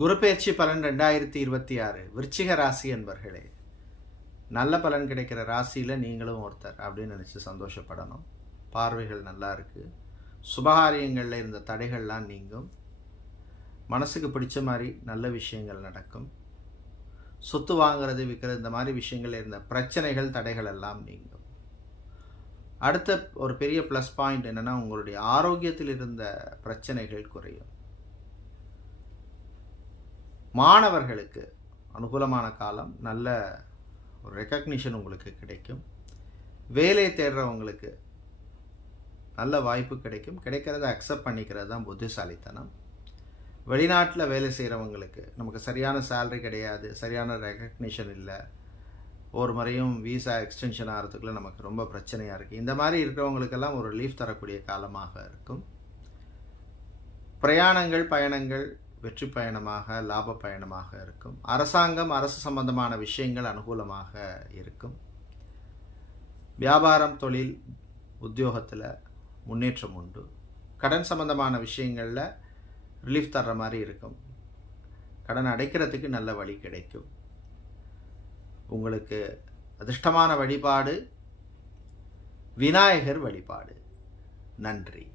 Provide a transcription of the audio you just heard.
குரு பெயர்ச்சி பலன் 2026 விருச்சிக ராசி என்பர்களே, நல்ல பலன் கிடைக்கிற ராசியில் நீங்களும் ஒருத்தர் அப்படின்னு நினச்சி சந்தோஷப்படணும். பார்வைகள் நல்லா இருக்குது. சுபகாரியங்களில் இருந்த தடைகள்லாம் நீங்கும். மனசுக்கு பிடிச்ச மாதிரி நல்ல விஷயங்கள் நடக்கும். சொத்து வாங்கிறது விற்கிறது இந்த மாதிரி விஷயங்கள் இருந்த பிரச்சனைகள் தடைகள் எல்லாம் நீங்கும். அடுத்த ஒரு பெரிய ப்ளஸ் பாயிண்ட் என்னென்னா, உங்களுடைய ஆரோக்கியத்தில் இருந்த பிரச்சனைகள் குறையும். மாணவர்களுக்கு அனுகூலமான காலம், நல்ல ஒரு ரெக்கக்னிஷன் உங்களுக்கு கிடைக்கும். வேலை தேடுறவங்களுக்கு நல்ல வாய்ப்பு கிடைக்கும். கிடைக்கிறத அக்செப்ட் பண்ணிக்கிறது தான் புத்திசாலித்தனம். வெளிநாட்டில் வேலை செய்கிறவங்களுக்கு நமக்கு சரியான சேலரி கிடையாது, சரியான ரெக்கக்னிஷன் இல்லை, ஒரு முறையும் விசா எக்ஸ்டென்ஷன் ஆகிறதுக்குள்ள நமக்கு ரொம்ப பிரச்சனையாக இருக்குது. இந்த மாதிரி இருக்கிறவங்களுக்கெல்லாம் ஒரு ரிலீஃப் தரக்கூடிய காலமாக இருக்கும். பிரயாணங்கள் பயணங்கள் வெற்றி பயணமாக, லாப பயணமாக இருக்கும். அரசாங்கம் அரசு சம்பந்தமான விஷயங்கள் அனுகூலமாக இருக்கும். வியாபாரம் தொழில் உத்தியோகத்தில் முன்னேற்றம் உண்டு. கடன் சம்பந்தமான விஷயங்களில் ரிலீஃப் தர்ற மாதிரி இருக்கும். கடன் அடைக்கிறதுக்கு நல்ல வழி கிடைக்கும். உங்களுக்கு அதிர்ஷ்டமான வழிபாடு விநாயகர் வழிபாடு. நன்றி.